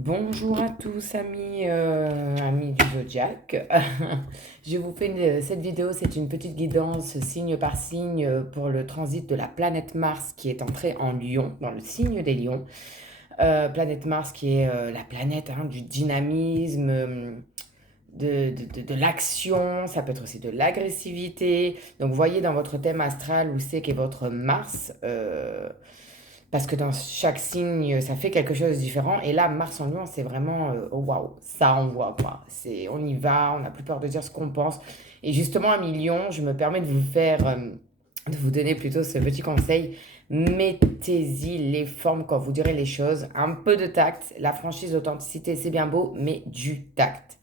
Bonjour à tous amis du zodiaque. Je vous fais cette vidéo, c'est une petite guidance signe par signe pour le transit de la planète Mars qui est entrée en Lion, dans le signe des Lions. Planète Mars qui est la planète du dynamisme, de l'action, ça peut être aussi de l'agressivité. Donc voyez dans votre thème astral où c'est qu'est votre Mars. Parce que dans chaque signe, ça fait quelque chose de différent. Et là, Mars en Lion, c'est vraiment, oh waouh, ça envoie quoi. On y va, on n'a plus peur de dire ce qu'on pense. Et justement, à Lion, je me permets de vous faire, de vous donner plutôt ce petit conseil. Mettez-y les formes quand vous direz les choses. Un peu de tact. La franchise, l'authenticité, c'est bien beau, mais du tact.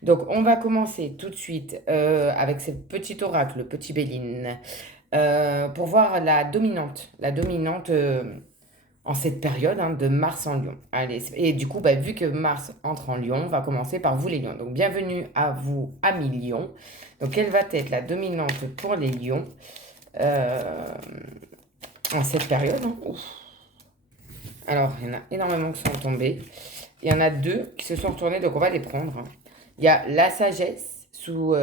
Donc, on va commencer tout de suite avec ce petit oracle, le petit Béline, pour voir la dominante. La dominante. En cette période de Mars en Lion. Allez, et du coup, bah, vu que Mars entre en Lion, on va commencer par vous les Lions. Donc, bienvenue à vous, amis Lions. Donc, quelle va être la dominante pour les Lions euh, en cette période Ouf. Alors, il y en a énormément qui sont tombés. Il y en a deux qui se sont retournés, donc on va les prendre. Il y a la sagesse sous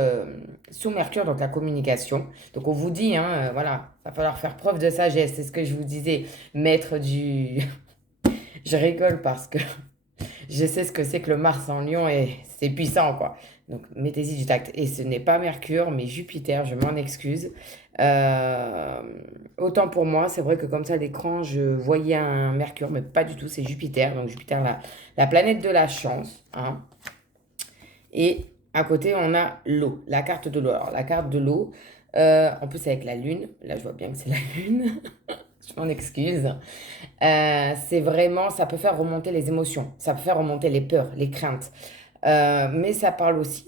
Mercure, donc la communication. Donc, on vous dit, voilà, va falloir faire preuve de sagesse. C'est ce que je vous disais, mettre du... Je rigole parce que je sais ce que c'est que le Mars en Lion et c'est puissant, quoi. Donc, mettez-y du tact. Et ce n'est pas Mercure, mais Jupiter, je m'en excuse. Euh, Autant pour moi, c'est vrai que comme ça, à l'écran, je voyais un Mercure, mais pas du tout, c'est Jupiter. Donc, Jupiter, la planète de la chance, hein. Et à côté, on a l'eau, la carte de l'eau. Alors, la carte de l'eau, en plus avec la Lune, là, je vois bien que c'est la Lune. Je m'en excuse. C'est vraiment, ça peut faire remonter les émotions, ça peut faire remonter les peurs, les craintes. Mais ça parle aussi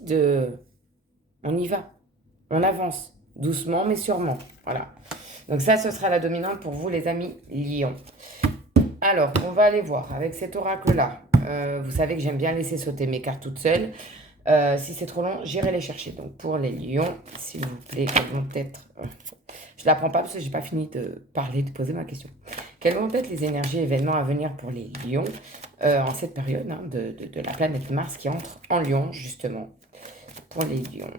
on y va, on avance, doucement mais sûrement. Voilà. Donc ça, ce sera la dominante pour vous, les amis Lion. Alors, on va aller voir avec cet oracle-là. Vous savez que j'aime bien laisser sauter mes cartes toutes seules. Si c'est trop long, j'irai les chercher. Donc pour les lions, s'il vous plaît, quelles vont être... Je ne la prends pas parce que je n'ai pas fini de parler, de poser ma question. Quelles vont être les énergies événements à venir pour les lions en cette période de la planète Mars qui entre en lion, justement, pour les lions.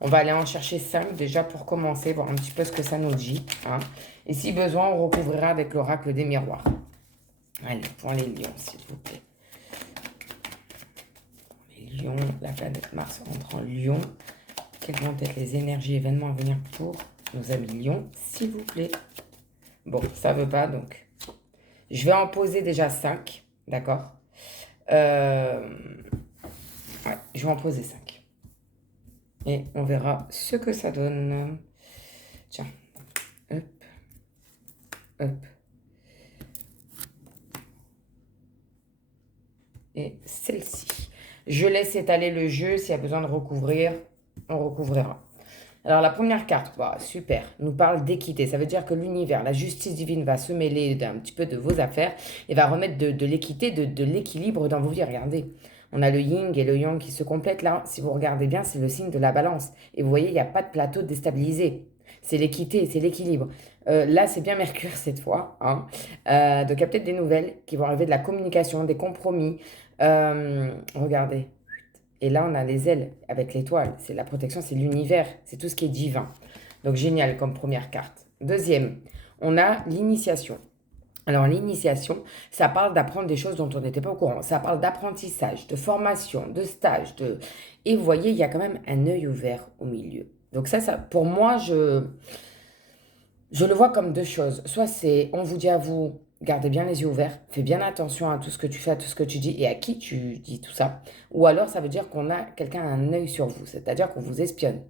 On va aller en chercher 5 déjà pour commencer, voir un petit peu ce que ça nous dit. Et si besoin, on recouvrira avec l'oracle des miroirs. Allez, pour les lions, s'il vous plaît. Lion, la planète Mars entre en Lion. Quelles vont être les énergies événements à venir pour nos amis Lion, s'il vous plaît? Bon, ça veut pas, donc je vais en poser déjà 5, d'accord? Ouais, je vais en poser 5. Et on verra ce que ça donne. Tiens, hop, hop. Et celle-ci. Je laisse étaler le jeu. S'il y a besoin de recouvrir, on recouvrira. Alors la première carte, bah, super, nous parle d'équité. Ça veut dire que l'univers, la justice divine va se mêler d'un petit peu de vos affaires et va remettre de l'équité, de l'équilibre dans vos vies. Regardez, on a le yin et le yang qui se complètent là. Si vous regardez bien, c'est le signe de la balance. Et vous voyez, il n'y a pas de plateau déstabilisé. C'est l'équité, c'est l'équilibre. Là, c'est bien Mercure cette fois, hein. Donc il y a peut-être des nouvelles qui vont arriver, de la communication, des compromis. Regardez. Et là, on a les ailes avec l'étoile. C'est la protection, c'est l'univers, c'est tout ce qui est divin. Donc génial comme première carte. Deuxième, on a l'initiation. Alors l'initiation, ça parle d'apprendre des choses dont on n'était pas au courant. Ça parle d'apprentissage, de formation, de stage, de... Et vous voyez, il y a quand même un œil ouvert au milieu. Donc ça pour moi, je le vois comme deux choses. Soit c'est, on vous dit à vous, gardez bien les yeux ouverts, fais bien attention à tout ce que tu fais, à tout ce que tu dis et à qui tu dis tout ça. Ou alors ça veut dire qu'on a quelqu'un un œil sur vous, c'est-à-dire qu'on vous espionne.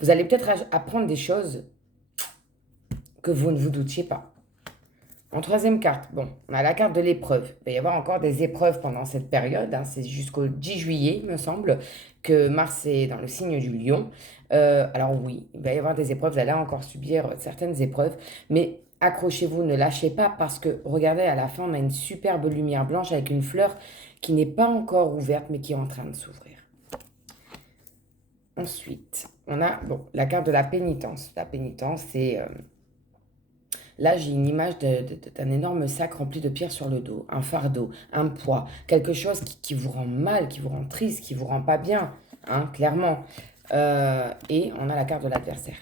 Vous allez peut-être apprendre des choses que vous ne vous doutiez pas. En troisième carte, bon, on a la carte de l'épreuve. Il va y avoir encore des épreuves pendant cette période. C'est jusqu'au 10 juillet, il me semble, que Mars est dans le signe du Lion. Alors oui, il va y avoir des épreuves. Vous allez encore subir certaines épreuves. Mais accrochez-vous, ne lâchez pas parce que, regardez, à la fin, on a une superbe lumière blanche avec une fleur qui n'est pas encore ouverte, mais qui est en train de s'ouvrir. Ensuite, on a bon, la carte de la pénitence. La pénitence, Là, j'ai une image d'un énorme sac rempli de pierres sur le dos, un fardeau, un poids, quelque chose qui vous rend mal, qui vous rend triste, qui vous rend pas bien, hein, clairement. Et on a la carte de l'adversaire.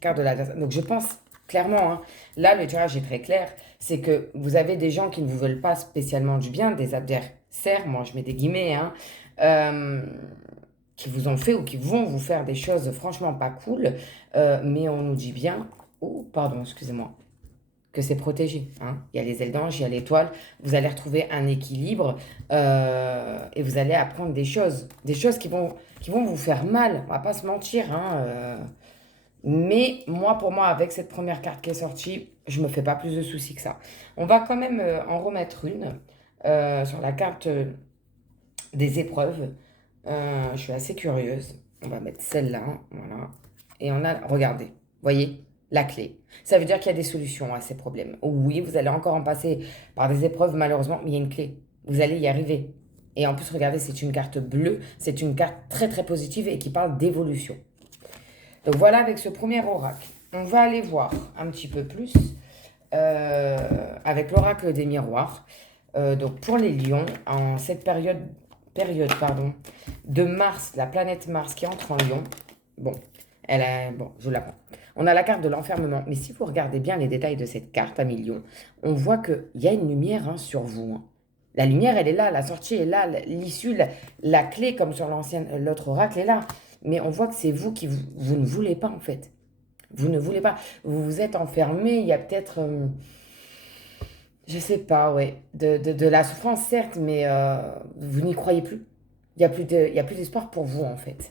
Carte de l'adversaire. Donc je pense clairement, hein, là le tirage est très clair, c'est que vous avez des gens qui ne vous veulent pas spécialement du bien, des adversaires, moi je mets des guillemets, hein, euh, qui vous ont fait ou qui vont vous faire des choses franchement pas cool, mais on nous dit bien, oh pardon, excusez-moi, que c'est protégé, hein. Il y a les ailes d'ange, il y a l'étoile, vous allez retrouver un équilibre et vous allez apprendre des choses qui vont vous faire mal, on va pas se mentir, hein, mais moi, pour moi, avec cette première carte qui est sortie, je me fais pas plus de soucis que ça. On va quand même en remettre une sur la carte des épreuves. Je suis assez curieuse. On va mettre celle-là, voilà. Et on a, regardez, voyez, la clé. Ça veut dire qu'il y a des solutions à ces problèmes. Oui, vous allez encore en passer par des épreuves, malheureusement, mais il y a une clé. Vous allez y arriver. Et en plus, regardez, c'est une carte bleue. C'est une carte très, très positive et qui parle d'évolution. Donc voilà avec ce premier oracle. On va aller voir un petit peu plus avec l'oracle des miroirs. Donc pour les lions, en cette période de Mars, la planète Mars qui entre en lion, bon, bon, je vous la prends. On a la carte de l'enfermement, mais si vous regardez bien les détails de cette carte à millions, on voit qu'il y a une lumière, hein, sur vous, hein. La lumière, elle est là, la sortie est là, l'issue, la clé, comme sur l'autre oracle, est là. Mais on voit que c'est vous qui vous ne voulez pas, en fait. Vous ne voulez pas. Vous vous êtes enfermé. Il y a peut-être, je sais pas, ouais, de la souffrance, certes, mais vous n'y croyez plus. Il y a plus d'espoir pour vous, en fait.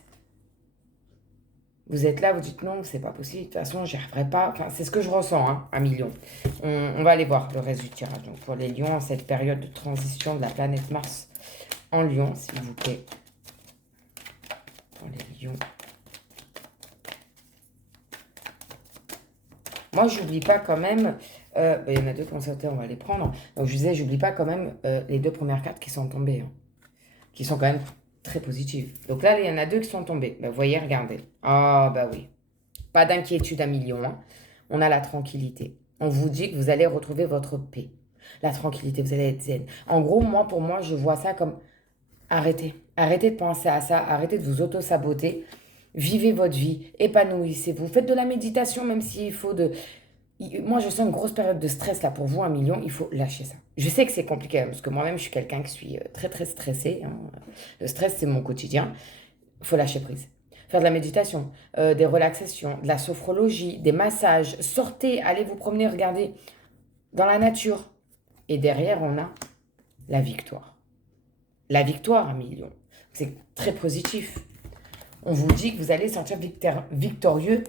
Vous êtes là, vous dites non, c'est pas possible. De toute façon, j'y arriverai pas. Enfin, c'est ce que je ressens, hein, un million. On va aller voir le reste du tirage. Donc, pour les lions, en cette période de transition de la planète Mars en lion, s'il vous plaît. Pour les lions. Moi, j'oublie pas quand même, il y en a deux qui ont sauté, on va les prendre. Donc, je disais, j'oublie pas quand même les deux premières cartes qui sont tombées, hein, qui sont quand même très positives. Donc là, il y en a deux qui sont tombées. Vous voyez, regardez. Ah, bah oui. Pas d'inquiétude à million, hein. On a la tranquillité. On vous dit que vous allez retrouver votre paix. La tranquillité, vous allez être zen. En gros, moi, pour moi, je vois ça comme arrêtez. Arrêtez de penser à ça. Arrêtez de vous auto-saboter. Vivez votre vie, épanouissez-vous, faites de la méditation même s'il faut de... Moi, je sens une grosse période de stress là pour vous, un million, il faut lâcher ça. Je sais que c'est compliqué, hein, parce que moi-même, je suis quelqu'un qui suis très très stressé, hein. Le stress, c'est mon quotidien. Il faut lâcher prise. Faire de la méditation, des relaxations, de la sophrologie, des massages. Sortez, allez vous promener, regardez dans la nature. Et derrière, on a la victoire. La victoire, un million. C'est très positif. On vous dit que vous allez sortir victorieux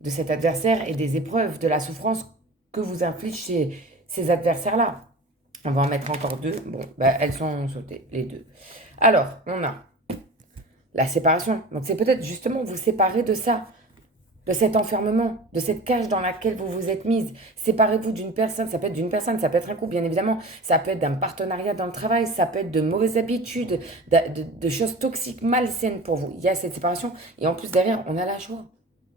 de cet adversaire et des épreuves, de la souffrance que vous inflige ces adversaires-là. On va en mettre encore deux. Bon, bah, elles sont sautées, les deux. Alors, on a la séparation. Donc, c'est peut-être justement vous séparer de ça, de cet enfermement, de cette cage dans laquelle vous vous êtes mise. Séparez-vous d'une personne. Ça peut être d'une personne, ça peut être un couple, bien évidemment. Ça peut être d'un partenariat dans le travail, ça peut être de mauvaises habitudes, de choses toxiques, malsaines pour vous. Il y a cette séparation. Et en plus, derrière, on a la joie.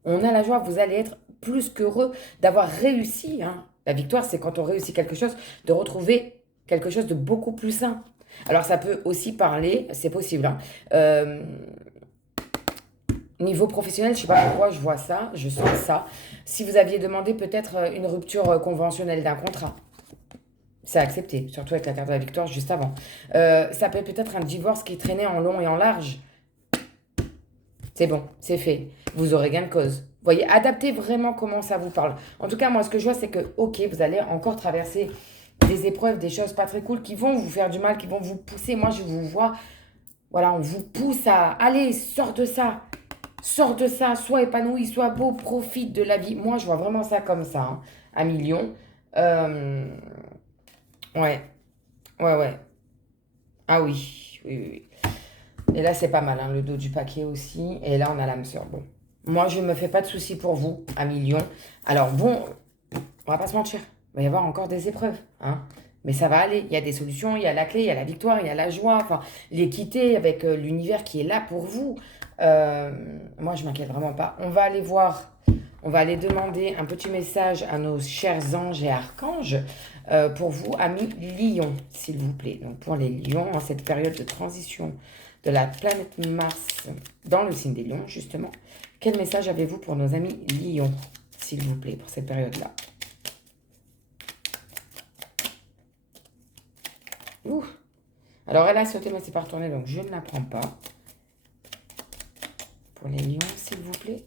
On a la joie. Vous allez être plus qu'heureux d'avoir réussi, hein. La victoire, c'est quand on réussit quelque chose, de retrouver quelque chose de beaucoup plus sain. Alors, ça peut aussi parler, c'est possible, hein, niveau professionnel, je ne sais pas pourquoi je vois ça, je sens ça. Si vous aviez demandé peut-être une rupture conventionnelle d'un contrat, c'est accepté, surtout avec la carte de la victoire juste avant. Ça peut être peut-être un divorce qui traînait en long et en large. C'est bon, c'est fait. Vous aurez gain de cause. Vous voyez, adaptez vraiment comment ça vous parle. En tout cas, moi, ce que je vois, c'est que, ok, vous allez encore traverser des épreuves, des choses pas très cool qui vont vous faire du mal, qui vont vous pousser. Moi, je vous vois, voilà, on vous pousse à, allez, sors de ça. Sors de ça, sois épanoui, sois beau, profite de la vie. Moi, je vois vraiment ça comme ça, hein, un million. Euh, ouais, ouais. Ah oui, oui. Et là, c'est pas mal, hein, le dos du paquet aussi. Et là, on a l'âme sœur. Bon, moi, je ne me fais pas de soucis pour vous, un million. Alors, bon, on va pas se mentir. Il va y avoir encore des épreuves, hein. Mais ça va aller. Il y a des solutions, il y a la clé, il y a la victoire, il y a la joie. Enfin, l'équité avec l'univers qui est là pour vous. Moi, je m'inquiète vraiment pas. On va aller voir On va aller demander un petit message à nos chers anges et archanges pour vous, amis Lions, s'il vous plaît. Donc pour les Lions, en cette période de transition de la planète Mars dans le signe des Lions, justement, quel message avez-vous pour nos amis Lions, s'il vous plaît, pour cette période-là? Ouh. Alors elle a sauté, mais c'est pas retourné, donc je ne la prends pas. Pour les Lions, s'il vous plaît.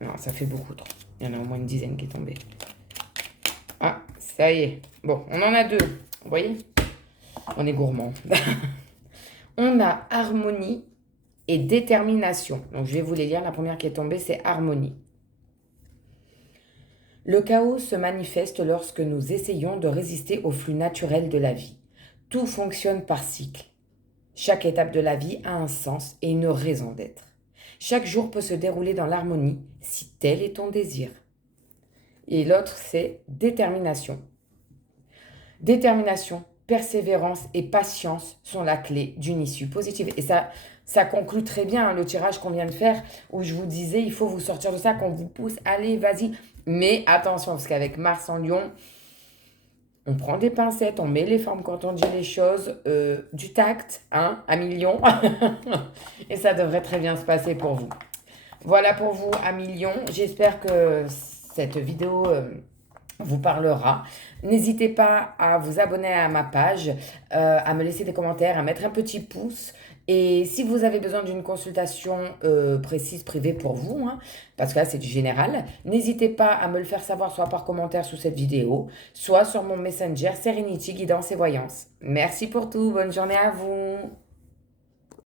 Non, ça fait beaucoup trop. Il y en a au moins une dizaine qui est tombée. Ah, ça y est. Bon, on en a deux. Vous voyez? On est gourmand. On a harmonie et détermination. Donc, je vais vous les lire. La première qui est tombée, c'est harmonie. Le chaos se manifeste lorsque nous essayons de résister au flux naturel de la vie. Tout fonctionne par cycle. Chaque étape de la vie a un sens et une raison d'être. Chaque jour peut se dérouler dans l'harmonie si tel est ton désir. Et l'autre, c'est détermination. Détermination, persévérance et patience sont la clé d'une issue positive. Et ça conclut très bien le tirage qu'on vient de faire où je vous disais, il faut vous sortir de ça, qu'on vous pousse, allez, vas-y. Mais attention, parce qu'avec Mars en Lion, on prend des pincettes, on met les formes quand on dit les choses, du tact, hein, à millions. Et ça devrait très bien se passer pour vous. Voilà pour vous, amis Lions. J'espère que cette vidéo vous parlera. N'hésitez pas à vous abonner à ma page, à me laisser des commentaires, à mettre un petit pouce. Et si vous avez besoin d'une consultation précise, privée pour vous, hein, parce que là c'est du général, n'hésitez pas à me le faire savoir soit par commentaire sous cette vidéo, soit sur mon Messenger Serenity Guidance et Voyance. Merci pour tout, bonne journée à vous.